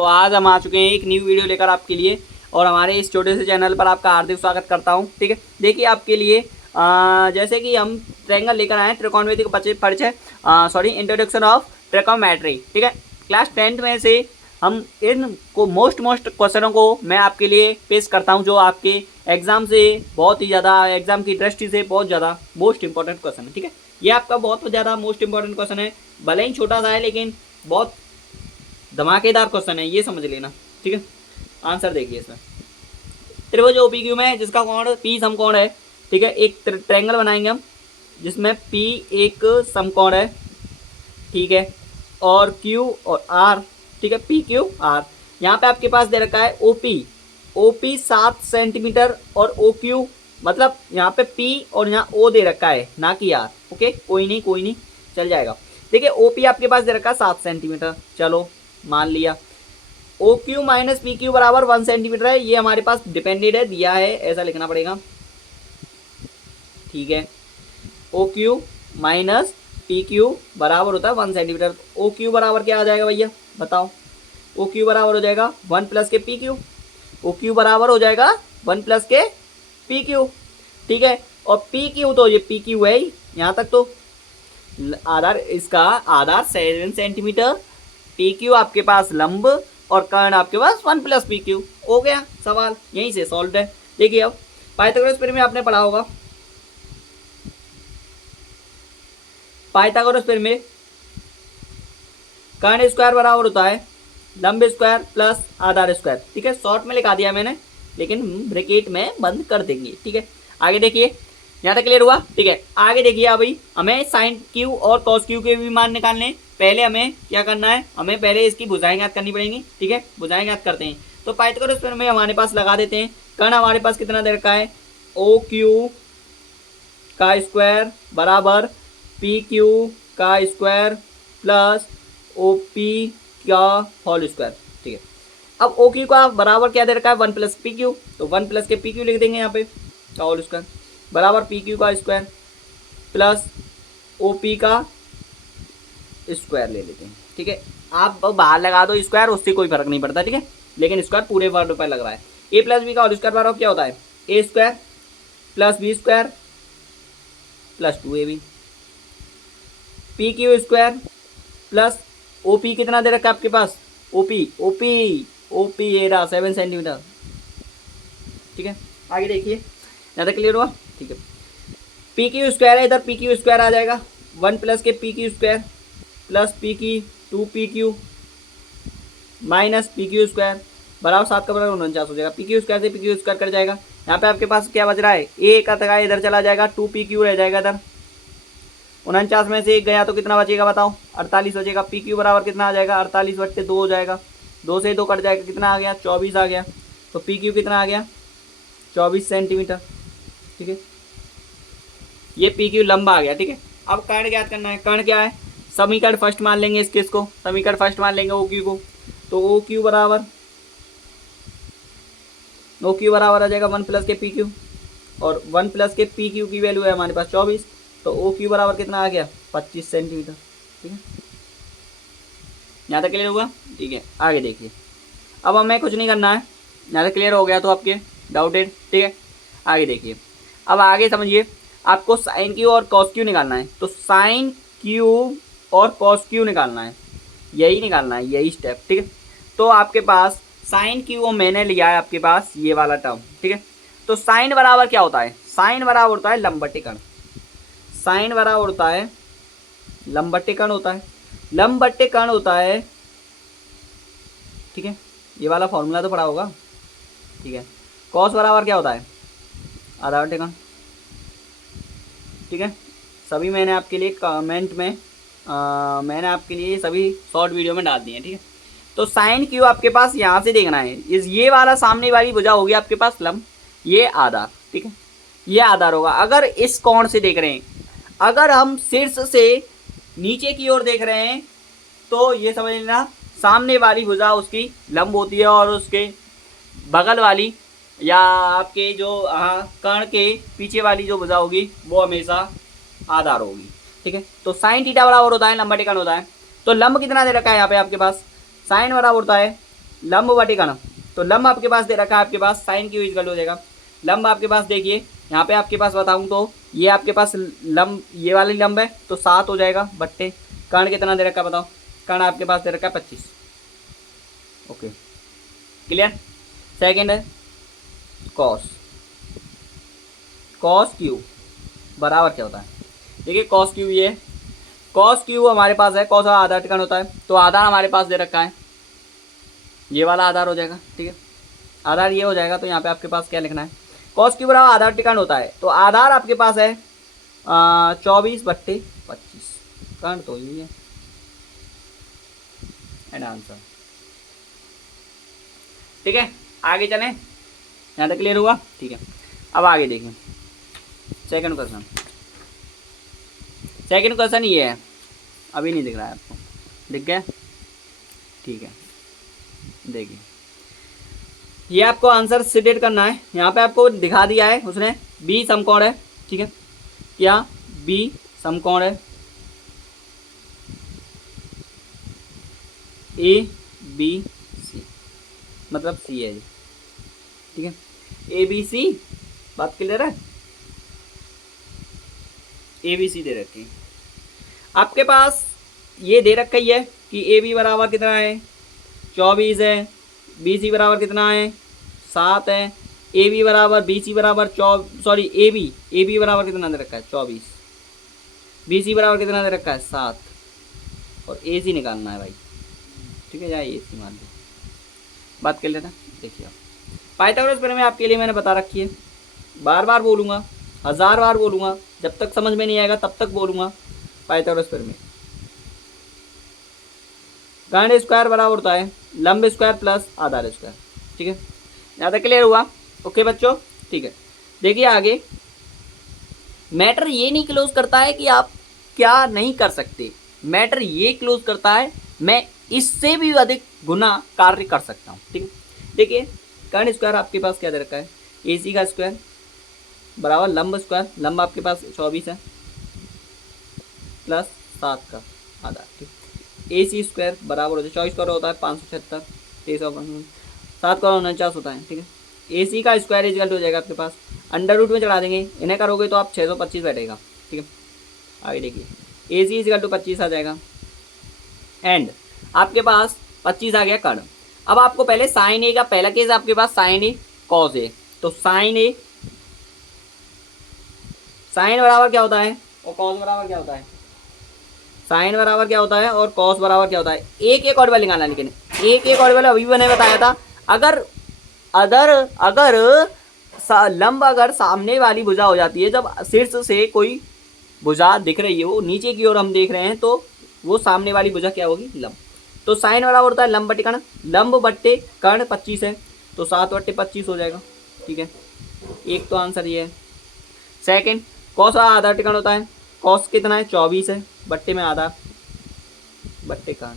तो आज हम आ चुके हैं एक न्यू वीडियो लेकर आपके लिए और हमारे इस छोटे से चैनल पर आपका हार्दिक स्वागत करता हूं। ठीक है, देखिए आपके लिए जैसे कि हम ट्रायंगल लेकर आए हैं, त्रिकोणमिति का परिचय इंट्रोडक्शन ऑफ ट्रिकोमेट्री। ठीक है, क्लास 10 में से हम इन को मोस्ट क्वेश्चनों को मैं आपके लिए पेश करता हूं, जो आपके एग्जाम से बहुत ही ज़्यादा, एग्जाम की दृष्टि से बहुत ज़्यादा मोस्ट इंपॉर्टेंट क्वेश्चन है। ठीक है, ये आपका बहुत ज़्यादा मोस्ट इंपॉर्टेंट क्वेश्चन है, भले ही छोटा सा है लेकिन बहुत धमाकेदार क्वेश्चन है, ये समझ लेना। ठीक है, आंसर देखिए इसमें। त्रिभुज ओपीक्यू में जिसका कोण पी समकोण है। ठीक है, एक ट्रायंगल बनाएंगे हम जिसमें पी एक समकोण है। ठीक है, और क्यू और आर। ठीक है, पी क्यू आर। यहाँ पे आपके पास दे रखा है ओपी 7 सेंटीमीटर और ओ क्यू, मतलब यहाँ पे पी और यहाँ ओ दे रखा है, ना कि आर। ओके, कोई नहीं चल जाएगा। देखिए ओपी आपके पास दे रखा है 7 सेंटीमीटर, चलो मान लिया। O Q minus P Q बराबर 1 सेंटीमीटर है, ये हमारे पास डिपेंडेड है, दिया है, ऐसा लिखना पड़ेगा। ठीक है, O Q minus P Q बराबर होता है 1 सेंटीमीटर। ओ क्यू बराबर क्या आ जाएगा भैया, बताओ। ओ क्यू बराबर हो जाएगा 1 प्लस के पी क्यू। ओ क्यू बराबर हो जाएगा 1 प्लस के पी क्यू। ठीक है, और पी क्यू तो ये पी क्यू है ही, यहाँ तक तो आधार, इसका आधार 7 सेंटीमीटर, पी क्यू आपके पास लंब और कर्ण आपके पास 1 प्लस पी क्यू। हो गया सवाल, यहीं से सॉल्व है। देखिए अब पाइथागोरस थ्योरम में आपने पढ़ा होगा, पाइथागोरस थ्योरम में कर्ण स्क्वायर बराबर होता है लंब स्क्वायर प्लस आधार स्क्वायर। ठीक है, शॉर्ट में लिखा दिया मैंने, लेकिन ब्रैकेट में बंद कर देंगे। ठीक है, आगे देखिए, यहाँ तक क्लियर हुआ। ठीक है, आगे देखिए अभी हमें साइन क्यू और कॉस क्यू के भी मान निकालने। पहले हमें क्या करना है, हमें पहले इसकी भुजाएं ज्ञात करनी पड़ेंगी। ठीक है, भुजाएं ज्ञात करते हैं तो पाइथागोरस थ्योरम में हमारे पास लगा देते हैं। कर्ण हमारे पास कितना दे रखा है, ओ क्यू का स्क्वायर बराबर पी क्यू का स्क्वायर प्लस ओ पी का होल स्क्वायर। ठीक है, अब ओ क्यू का बराबर क्या दे रखा है, 1 प्लस पी क्यू, तो 1 प्लस के पी क्यू लिख देंगे यहाँ पे का होल स्क्वायर बराबर पी क्यू का स्क्वायर प्लस ओ पी का स्क्वायर ले लेते हैं। ठीक है, आप बाहर लगा दो स्क्वायर, उससे कोई फर्क नहीं पड़ता। ठीक है, लेकिन स्क्वायर पूरे वर्ड पर लग रहा है। ए प्लस बी का होल स्क्वायर बराबर क्या होता है, A square plus B square plus 2ab, P Q square plus O P कितना दे रखा है आपके पास, ओपी ये रहा 7 सेंटीमीटर। ठीक है, आगे देखिए, यहाँ तक क्लियर हुआ। ठीक है, पी क्यू स्क्वायर है, इधर पी क्यू स्क्वायर आ जाएगा 1 प्लस के P Q square plus P की 2 P Q minus P Q square बराबर 7 का बराबर 49 हो जाएगा। पी क्यू स्क्वायर से पी क्यू स्क्वायर कट जाएगा। यहाँ पे आपके पास क्या बच रहा है, ए का तक इधर चला जाएगा, 2 पी क्यू रह जाएगा इधर। 49 में से 1 गया तो कितना बचेगा बताओ, 48 बचेगा। पी क्यू बराबर कितना आ जाएगा, 48/2 हो जाएगा, 2 से 2 कट जाएगा, कितना आ गया 24 आ गया। तो पी क्यू कितना आ गया 24 सेंटीमीटर। ठीक है, ये पी क्यू लंबा आ गया। ठीक है, अब कर्ण ज्ञात करना है। कर्ण क्या है, समीकरण फर्स्ट मान लेंगे, इसको समीकरण फर्स्ट मान लेंगे ओ क्यू को। तो ओ क्यू बराबर आ जाएगा 1 प्लस के पी क्यू, और 1 प्लस के पी क्यू की वैल्यू है हमारे पास 24, तो ओ क्यू बराबर कितना आ गया 25 सेंटीमीटर। ठीक है, यहाँ तक क्लियर हुआ। ठीक है, आगे देखिए, अब हमें कुछ नहीं करना है, यहाँ तक क्लियर हो गया तो आपके डाउटेड। ठीक है, आगे देखिए, अब आगे समझिए, आपको साइन क्यू और कॉस क्यू निकालना है। तो साइन क्यू और कॉस क्यू निकालना है, यही निकालना है, यही स्टेप। ठीक है, तो आपके पास साइन क्यू मैंने लिया है आपके पास ये वाला टर्म। ठीक है, तो साइन बराबर क्या होता है, साइन बराबर होता है लंबवती कर्ण, साइन बराबर होता है लंबवती कर्ण होता है, लंबवती कर्ण होता है। ठीक है, ये वाला फॉर्मूला तो पढ़ा होगा। ठीक है, कॉस बराबर क्या होता है, आधावती कर्ण। ठीक है, सभी मैंने आपके लिए कमेंट में मैंने आपके लिए सभी शॉर्ट वीडियो में डाल दिए हैं। ठीक है, तो साइन क्यू आपके पास यहाँ से देखना है, ये वाला सामने वाली भुजा होगी आपके पास लंब, ये आधार। ठीक है, ये आधार होगा। अगर इस कोण से देख रहे हैं, अगर हम शीर्ष से नीचे की ओर देख रहे हैं, तो ये समझ लेना सामने वाली भुजा उसकी लंब होती है और उसके बगल वाली या आपके जो कर्ण के पीछे वाली जो भुजा होगी वो हमेशा आधार होगी। ठीक है, तो साइन थीटा बराबर होता है लंबवती कर्ण होता है। तो लंब कितना दे रखा है यहाँ पे आपके पास, साइन बराबर होता है लंब बटे कर्ण। तो लंब आपके पास दे रखा है आपके पास साइन क्यू इक्वल हो जाएगा। लंब आपके पास देखिए यहाँ पे आपके पास बताऊँ तो ये आपके पास लंब ये वाली लंब है तो 7 हो जाएगा बट्टे कर्ण कितना दे रखा है बताओ। कर्ण आपके पास दे रखा है 25। Okay clear. सेकेंड है कॉस। कॉस क्यू बराबर क्या होता है देखिए कॉस क्यू ये कॉस क्यू हमारे पास है। कॉस आधार टिकन होता है तो आधार हमारे पास दे रखा है ये वाला आधार हो जाएगा। ठीक है आधार ये हो जाएगा तो यहाँ पे आपके पास क्या लिखना है कॉस क्यू बराबर आधार टिकन होता है। तो आधार आपके पास है 24/25 कर्ण तो यही है एंड आंसर। ठीक है आगे चलें यहाँ तक क्लियर हुआ। ठीक है अब आगे देखें सेकंड क्वेश्चन। सेकंड क्वेश्चन ये है अभी नहीं दिख रहा है आपको दिख गया। ठीक है देखिए ये आपको आंसर सिलेक्ट करना है। यहाँ पे आपको दिखा दिया है उसने बी समकोण है। ठीक है क्या बी समकोण है ए बी सी मतलब सी है जी। ठीक है ए बी सी बात क्लियर है। ए बी सी दे रखी है आपके पास ये दे रखा ही है कि ए बी बराबर कितना है 24 है बी सी बराबर कितना है 7 है ए बी बराबर बी सी बराबर ए बी बराबर कितना दे रखा है 24 बी सी बराबर कितना दे रखा है 7 और ए सी निकालना है भाई। ठीक है जाए ए सी मान लो बात कर लेना। देखिए आप पाइथागोरस प्रमेय आपके लिए मैंने बता रखी है बार बार बोलूँगा 1000 बार बोलूँगा जब तक समझ में नहीं आएगा तब तक बोलूँगा। पाइथागोरस प्रमेय कर्ण स्क्वायर बराबर होता है लंब स्क्वायर प्लस आधार स्क्वायर। ठीक है यहाँ तक क्लियर हुआ। ओके बच्चों ठीक है देखिए आगे मैटर ये नहीं क्लोज करता है कि आप क्या नहीं कर सकते। मैटर ये क्लोज करता है मैं इससे भी अधिक गुना कार्य कर सकता हूँ। ठीक है देखिए कर्ण स्क्वायर आपके पास क्या दे रखा है ए सी का स्क्वायर बराबर लंब स्क्वायर लंब आपके पास 24 है प्लस 7 का आधा। ठीक ए सी स्क्वायर बराबर होता है 24 का होता है 576 7 का 49 होता है। ठीक है ए सी का स्क्वायर इक्वल हो जाएगा आपके पास अंडर रूट में चढ़ा देंगे इन्हें करोगे तो आप 625 बैठेगा। ठीक है आगे देखिए ए सी इक्वल टू 25 आ जाएगा एंड आपके पास 25 आ गया कर्ण। अब आपको पहले साइन ए का पहला केस आपके पास साइन ए कॉस ए तो साइन ए साइन बराबर क्या होता है और कॉस बराबर क्या होता है साइन बराबर क्या होता है और कॉस बराबर क्या होता है एक एक ऑड वाले निकालना। लेकिन एक ऑड वाले अभी मैंने बताया था अगर लंब अगर सामने वाली भुजा हो जाती है जब शीर्ष से कोई भुजा दिख रही है वो नीचे की ओर हम देख रहे हैं तो वो सामने वाली भुजा क्या होगी लंब। तो साइन बराबर होता है लंब बटे कर्ण लंब बट्टे कर्ण 25 है तो 7/25 हो जाएगा। ठीक है एक तो आंसर ये है। सेकंड कॉस आधा टिकन होता है कॉस कितना है 24 है बट्टे में आधा बट्टे कर्ण।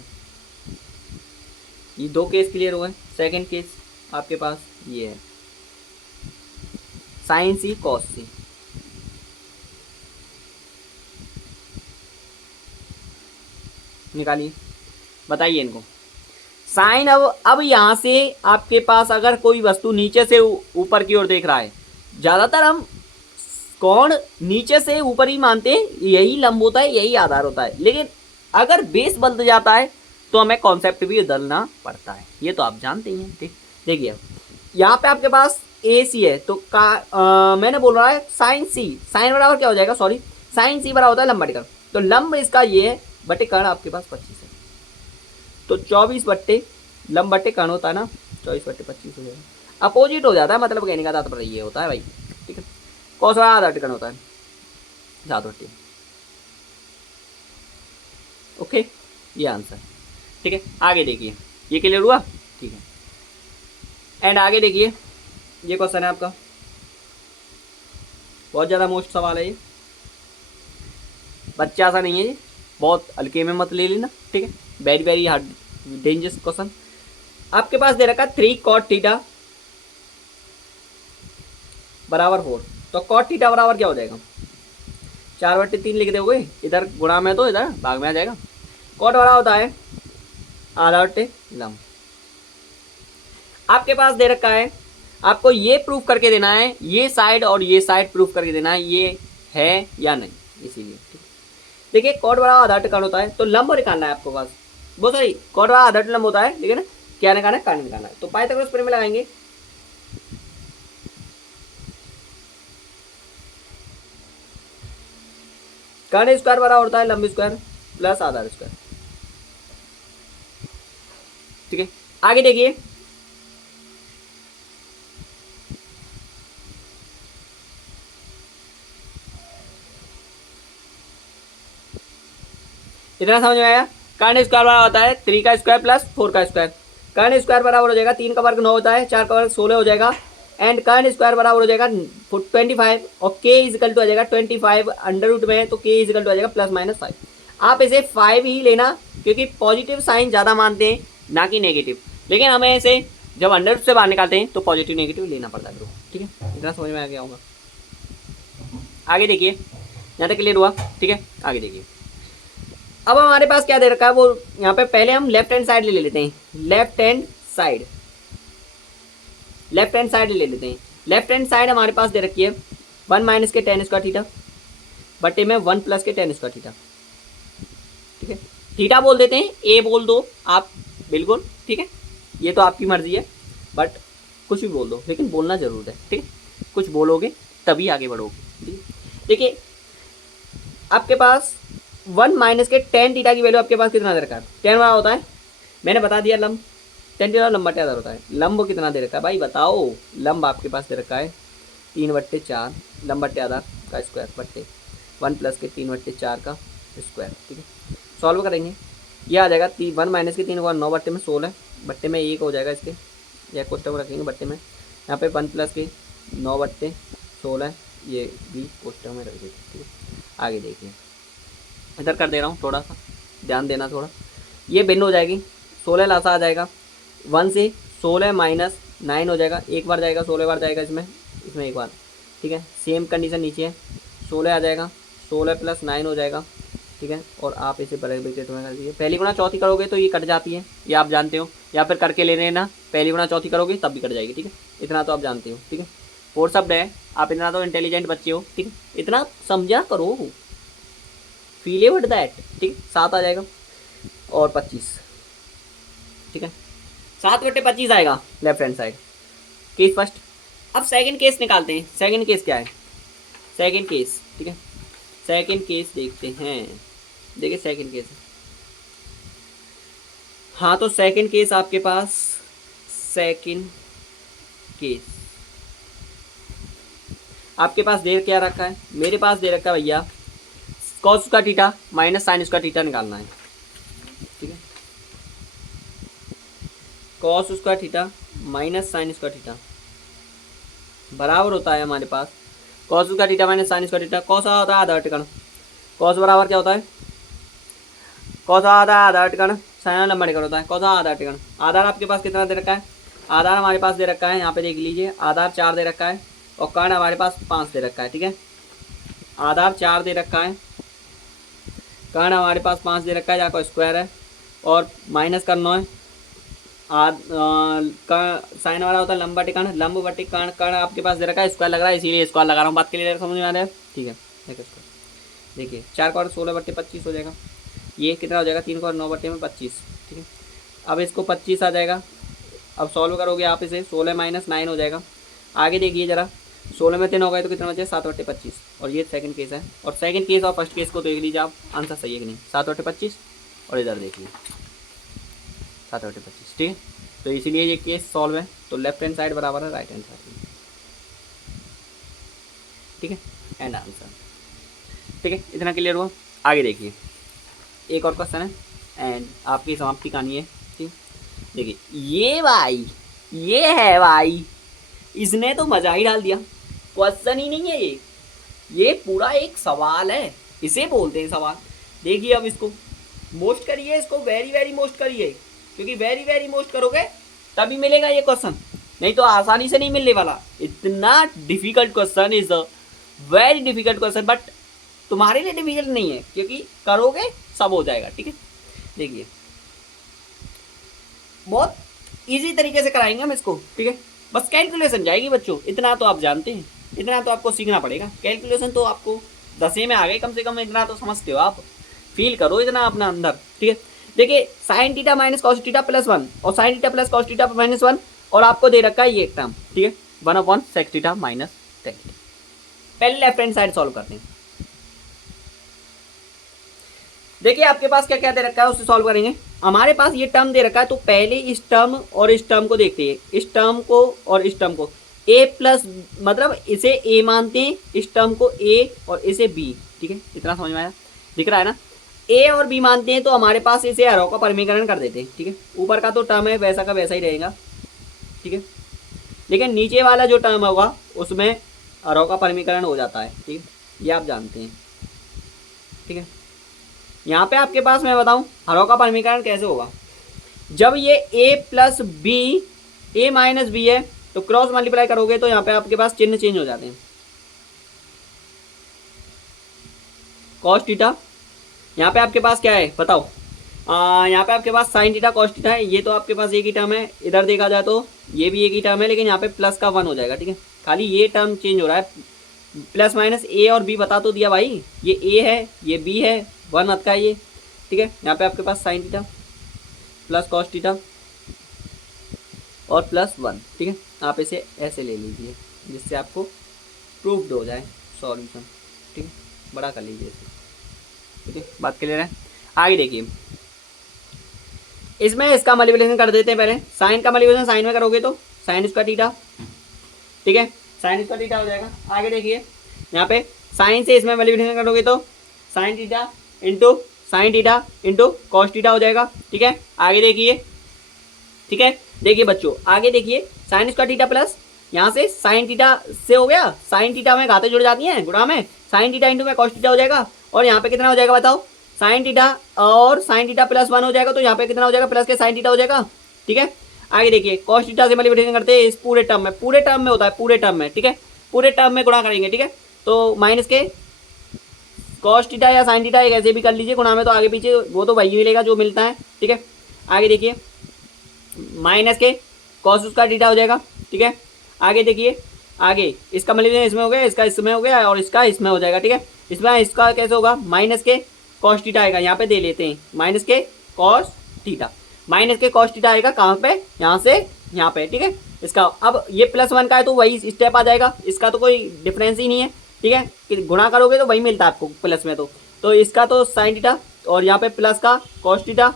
ये दो केस क्लियर हुए। सेकंड केस आपके पास ये है साइन सी कॉस सी। निकालिए बताइए इनको साइन। अब यहाँ से आपके पास अगर कोई वस्तु नीचे से ऊपर की ओर देख रहा है ज़्यादातर हम कोण नीचे से ऊपर ही मानते हैं यही लंब होता है यही आधार होता है। लेकिन अगर बेस बदल जाता है तो हमें कॉन्सेप्ट भी बदलना पड़ता है ये तो आप जानते ही हैं। ठीक देखिए यहाँ पे आपके पास ए सी है तो मैंने बोल रहा है साइन सी साइन बराबर क्या हो जाएगा साइन सी बराबर होता है लंब बटे कर्ण। तो लंब इसका ये है बटे कर्ण आपके पास 25 है तो 24 बट्टे लंब बट्टे कर्ण होता है ना 24/25 हो जाएगा। अपोजिट हो जाता है मतलब कहने का तात्पर्य ये होता है भाई। ठीक है कॉस आधा टिकन होता है 7/। ओके ये आंसर। ठीक है आगे देखिए ये क्लियर हुआ। ठीक है एंड आगे देखिए ये क्वेश्चन है आपका बहुत ज़्यादा मोस्ट सवाल है ये बच्चा सा नहीं है ये बहुत हल्के में मत ले लेना। ठीक है very very hard dangerous question. आपके पास दे रखा 3 cot थीटा बराबर 4 तो cot थीटा बराबर क्या हो जाएगा 4/3 लिख दोगे इधर गुणा में तो इधर भाग में आ जाएगा। cot बराबर होता है आधा बट्टे लंब आपके पास दे रखा है, आपको ये प्रूफ करके देना है, ये साइड और ये साइड प्रूफ करके देना है ये है या नहीं, इसीलिए ठीक है। देखिए कॉर्ड बराबर आधा टिकाण होता है तो लंब निकालना है आपको पास, बहुत सही, कॉर्ड बराबर आधा लंब होता है, ठीक है ना, क्या निकालना है, कर्ण निकालना है। तो पाइथागोरस प्रमेय में लगाएंगे, कर्ण स्क्वायर बराबर होता है लंब स्क्वायर प्लस आधार स्क्वायर, ठीक है। आगे देखिए इतना समझ में आया। कर्ण स्क्वायर बराबर होता है 3 का स्क्वायर प्लस 4 का स्क्वायर, कर्ण स्क्वायर बराबर हो जाएगा 3 का वर्ग 9 होता है, 4 का वर्ग 16 हो जाएगा, एंड कर्ण स्क्वायर बराबर हो जाएगा 25 और के इजिकल टू आ जाएगा 25 अंडर रूट में है तो के इजिकल टू आ जाएगा प्लस माइनस 5। आप इसे 5 ही लेना क्योंकि पॉजिटिव साइन ज़्यादा मानते हैं ना कि नेगेटिव, लेकिन हमें इसे जब अंडर रूट से बाहर निकालते हैं तो पॉजिटिव नेगेटिव लेना पड़ता है, ठीक है। इतना समझ में आ गया होगा। आगे देखिए, यहाँ तक क्लियर हुआ, ठीक है। आगे देखिए, अब हमारे पास क्या दे रखा है वो यहाँ पे पहले हम लेफ्ट हैंड साइड ले लेते हैं, लेफ्ट हैंड साइड ले लेते हैं। लेफ्ट हैंड साइड हमारे पास दे रखी है 1 माइनस के टेन स्क्वायर थीटा बटे में 1 प्लस के टेन स्क्वायर थीटा, ठीक है। थीटा बोल देते हैं, ए बोल दो आप, बिल्कुल ठीक है, ये तो आपकी मर्जी है, बट कुछ भी बोल दो लेकिन बोलना जरूर है, ठीक है। कुछ बोलोगे तभी आगे बढ़ोगे, ठीक है। देखिए आपके पास 1 माइनस के टेन थीटा की वैल्यू आपके पास कितना दे रखा है, टेन वाला होता है, मैंने बता दिया लंब, टेन थीटा लंबा क्या होता है, लंब कितना दे रखा है भाई बताओ, लंब आपके पास दे रखा है 3/4 लंब बट्टे आधार का स्क्वायर बट्टे 1 प्लस के 3/4 का स्क्वायर, ठीक है। सॉल्व करेंगे, ये आ जाएगा 1 माइनस के 3 को 9 बट्टे में 16 बट्टे में 1 हो जाएगा इसके, या कोष्टक रखेंगे बट्टे में, यहाँ पे 1 प्लस के 9 बट्टे 16 ये भी कोष्टक में रख देते, ठीक है। आगे देखिए इधर कर दे रहा हूँ, थोड़ा सा ध्यान देना, थोड़ा ये भिन्न हो जाएगी, 16 लासा आ जाएगा, 1 से 16 माइनस 9 हो जाएगा, एक बार जाएगा 16 बार जाएगा इसमें एक बार, ठीक है। सेम कंडीशन नीचे है, 16 आ जाएगा, 16 प्लस 9 हो जाएगा, ठीक है। और आप इसे ब्रैकेट में कर दीजिए, पहली गुणा चौथी करोगे तो ये कट जाती है, ये आप जानते हो, या फिर करके ले लेना, पहली गुणा चौथी करोगे तब भी कट जाएगी, ठीक है। इतना तो आप जानते हो, ठीक है। और शब्द है, आप इतना तो इंटेलिजेंट बच्चे हो, ठीक है, इतना समझा करो, फील इट दैट, ठीक, 7 आ जाएगा और 25, ठीक है, 7/25 आएगा left hand side, case first. अब सेकंड केस निकालते हैं, सेकंड केस क्या है, सेकंड केस, ठीक है, सेकंड केस देखते हैं। देखिए सेकंड केस, हाँ तो सेकंड केस आपके पास, सेकंड केस आपके पास दे क्या रखा है, मेरे पास दे रखा है भैया कॉस का थीटा माइनस साइन उसका थीटा निकालना है, ठीक है। कॉस उसका थीटा माइनस साइन उसका थीटा बराबर होता है हमारे पास, कॉस उसका थीटा माइनस साइन उसका थीटा, कॉस होता है आधा टिकण, कॉस बराबर क्या होता है, कॉस आधा आधा टिकण, साइन लंबा टिकण होता है, कॉस आधा टिकण। आधार आपके पास कितना दे रखा है, आधार हमारे पास दे रखा है, यहाँ पे देख लीजिए आधार 4 दे रखा है और कर्ण हमारे पास 5 दे रखा है, ठीक है। आधार 4 दे रखा है, कर्ण हमारे पास 5 दे रखा है, जाकर स्क्वायर है और माइनस करना है, साइन वाला होता है लंबा टिकण, लंब बटे कर्ण, कर्ण आपके पास दे रखा है, स्क्वायर लग रहा है इसीलिए स्क्वायर लगा रहा हूँ, बात के लिए समझ में आ रहा है, ठीक है। देखिए 4 का 16/25 हो जाएगा, ये कितना हो जाएगा 3 का 9 बटे में 25, ठीक है। अब इसको 25 आ जाएगा, अब सॉल्व करोगे आप इसे 16 माइनस 9 हो जाएगा। आगे देखिए जरा, 16 में 3 हो गए तो कितना बचे 7/25, और ये सेकंड केस है, और सेकंड केस और फर्स्ट केस को देख लीजिए आप, आंसर सही है कि नहीं, 7/25 और इधर देखिए 7/25, ठीक है। तो इसीलिए ये केस सॉल्व है, तो लेफ्ट हैंड साइड बराबर है राइट हैंड साइड, ठीक है, एंड आंसर, ठीक है। इतना क्लियर हुआ। आगे देखिए एक और क्वेश्चन है एंड आपकी समाप्ति कहानी है, ठीक। देखिए ये भाई, ये है भाई, इसने तो मजा ही डाल दिया, क्वेश्चन ही नहीं है ये पूरा एक सवाल है, इसे बोलते हैं सवाल। देखिए अब इसको मोस्ट करिए, इसको वेरी वेरी मोस्ट करिए, क्योंकि वेरी वेरी मोस्ट करोगे तभी मिलेगा ये क्वेश्चन, नहीं तो आसानी से नहीं मिलने वाला। इतना difficult question, is a very difficult question, but तुम्हारे लिए डिफिकल्ट नहीं है क्योंकि करोगे सब हो जाएगा, ठीक है। देखिए बहुत इजी तरीके से कराएंगे हम इसको, ठीक है। बस कैलकुलेशन जाएगी बच्चों, इतना तो आप जानते हैं, इतना तो आपको सीखना पड़ेगा। कैलकुलेशन तो आपको 10वीं में आ गए कम से कम, इतना तो समझते हो आप, फील करो इतना अपना अंदर, ठीक है। देखिए sine theta minus cos theta plus 1 और sign theta plus cos theta minus 1, और आपको दे रखा है ये एक टर्म, ठीक है, 1/1 सेक थीटा माइनस टेक थीटा। पहले लेफ्ट हैंड साइड सॉल्व करते हैं। देखिए आपके पास क्या क्या दे रखा है उससे सॉल्व करेंगे। हमारे पास ये टर्म दे रखा है, तो पहले इस टर्म और इस टर्म को देखते हैं, इस टर्म को और इस टर्म को। ए प्लस मतलब इसे ए मानते हैं, इस टर्म को ए और इसे बी, ठीक है, इतना समझ में आया, दिख रहा है ना। ए और बी मानते हैं तो हमारे पास इसे अरो का परिमीकरण कर देते हैं, ठीक है। ऊपर का तो टर्म है वैसा का वैसा ही रहेगा, ठीक है, लेकिन नीचे वाला जो टर्म होगा उसमें अरो का परिमीकरण हो जाता है, ठीक है, ये आप जानते हैं, ठीक है। यहाँ पे आपके पास मैं बताऊं हरों का परिमीकरण कैसे होगा। जब ये a plus B A minus B है तो क्रॉस मल्टीप्लाई करोगे तो यहाँ पे आपके पास चिन्ह चेंज हो जाते हैं। कॉस थीटा यहाँ पे आपके पास क्या है बताओ, यहाँ पे आपके पास साइन थीटा कॉस थीटा है, ये तो आपके पास एक ही टर्म है। इधर देखा जाए तो ये भी एक ही टर्म है, लेकिन यहाँ पे प्लस का 1 हो जाएगा, ठीक है, खाली ये टर्म चेंज हो रहा है। प्लस माइनस ए और बी बता तो दिया भाई, ये ए है ये बी है, 1 हद का है ये, ठीक है। यहाँ पे आपके पास sine theta plus cos theta और प्लस 1, ठीक है। आप इसे ऐसे ले लीजिए जिससे आपको प्रूव्ड हो जाए सॉल्यूशन, ठीक है, बड़ा कर लीजिए इसे, ठीक है, बात क्लियर है। आगे देखिए, इसमें इसका मल्टीप्लिकेशन कर देते हैं। पहले साइन का मल्टीप्लिकेशन साइन में करोगे तो साइन इसका थीटा, ठीक है, साइन इसका थीटा हो जाएगा। आगे देखिए यहाँ पे साइन से इसमें मल्टीप्लिकेशन करोगे तो sine theta into sine theta into cos theta हो जाएगा, ठीक है। आगे देखिए, ठीक है, देखिए बच्चों आगे देखिए, साइन इसका थीटा प्लस यहाँ से साइन थीटा से हो गया, साइन थीटा में घातें जुड़ जाती हैं गुणा में, साइन थीटा इंटू में कॉस थीटा हो जाएगा, और यहाँ पे कितना हो जाएगा बताओ, साइन थीटा और साइन थीटा प्लस 1 हो जाएगा, तो यहाँ पे कितना हो जाएगा प्लस के साइन थीटा हो जाएगा, ठीक है। आगे देखिए कॉस थीटा से मल्टीप्लिकेशन करते हैं इस पूरे टर्म में, पूरे टर्म में होता है, पूरे टर्म में, ठीक है, पूरे टर्म में गुणा करेंगे, ठीक है। तो माइनस के कॉस थीटा या साइन थीटा एक ऐसे भी कर लीजिए गुणा में, तो आगे पीछे वो तो वही मिलेगा जो मिलता है, ठीक है। आगे देखिए माइनस के कॉस उसका थीटा हो जाएगा, ठीक है। आगे देखिए, आगे इसका मल्टीप्लिकेशन इसमें हो गया, इसका इसमें हो गया और इसका इसमें हो जाएगा, ठीक है। इसमें इसका कैसे होगा, माइनस के कॉस थीटा आएगा, यहाँ पे दे लेते हैं माइनस के कॉस थीटा, माइनस के कॉस थीटा आएगा कहाँ पे, यहाँ से यहाँ पे, ठीक है। इसका अब ये प्लस 1 का है तो वही स्टेप आ जाएगा, इसका तो कोई डिफरेंस ही नहीं है, ठीक है, कि गुणा करोगे तो वही मिलता है आपको प्लस में, तो इसका तो साइन थीटा और यहाँ पे प्लस का कॉस थीटा,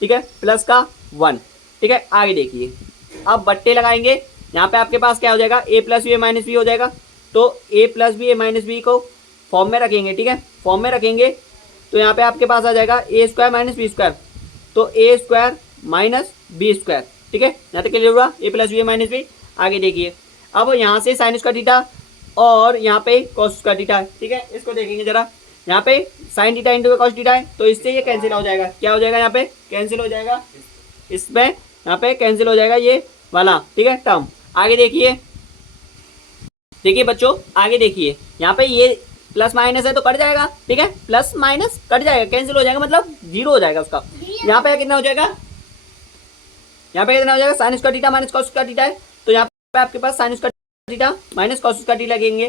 ठीक है, प्लस का 1, ठीक है। आगे देखिए अब बट्टे लगाएंगे, यहाँ पे आपके पास क्या हो जाएगा, ए plus B A minus B हो जाएगा, तो ए plus B A minus B को फॉर्म में रखेंगे, ठीक है, फॉर्म में रखेंगे तो यहाँ पे आपके पास आ जाएगा ए स्क्वायर माइनस बी स्क्वायर, तो ए स्क्वायर माइनस बी स्क्वायर, ठीक है, यहाँ तक क्लियर हुआ, ए plus B A minus B. आगे देखिए अब यहाँ से साइन स्क्वायर थीटा और यहाँ पे कॉस स्क्वायर थीटा है, ठीक है, इसको देखेंगे जरा, यहाँ पे sine theta into cos theta है, तो इससे ये कैंसिल हो जाएगा, क्या हो जाएगा, यहाँ पे कैंसिल हो जाएगा, इसमें यहाँ पे कैंसिल हो जाएगा ये वाला, ठीक है, टर्म। आगे देखिए, देखिए बच्चों आगे देखिए, यहाँ पे ये प्लस माइनस है तो कट जाएगा, ठीक है, प्लस माइनस कट जाएगा, कैंसिल हो जाएगा, मतलब जीरो हो जाएगा उसका। यहाँ पे कितना हो जाएगा, यहाँ पे कितना हो जाएगा, sine square theta minus cos square theta है, तो यहाँ पे आपके पास sine square theta minus cos square theta लगेंगे,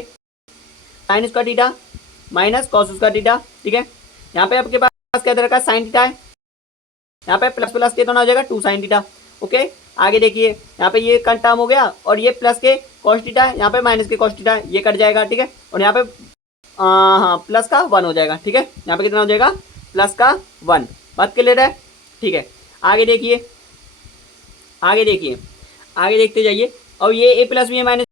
sine square theta minus cos square theta, ठीक है। यहाँ पे आपके पास क्या दे रखा है, साइन थीटा है, यहाँ पे प्लस प्लस के तो ना हो जाएगा 2 साइन थीटा, ओके। आगे देखिए यहाँ पे ये टर्म हो गया और ये प्लस के कॉस थीटा है, यहाँ पे माइनस के कॉस थीटा है, ये कट जाएगा, ठीक है, और यहाँ पे हाँ प्लस का 1 हो जाएगा, ठीक है, यहाँ पे कितना हो जाएगा प्लस का 1, बात क्लियर है, ठीक है। आगे देखिए, आगे देखिए, आगे देखते जाइए, और ये ए प्लस बी ए माइनस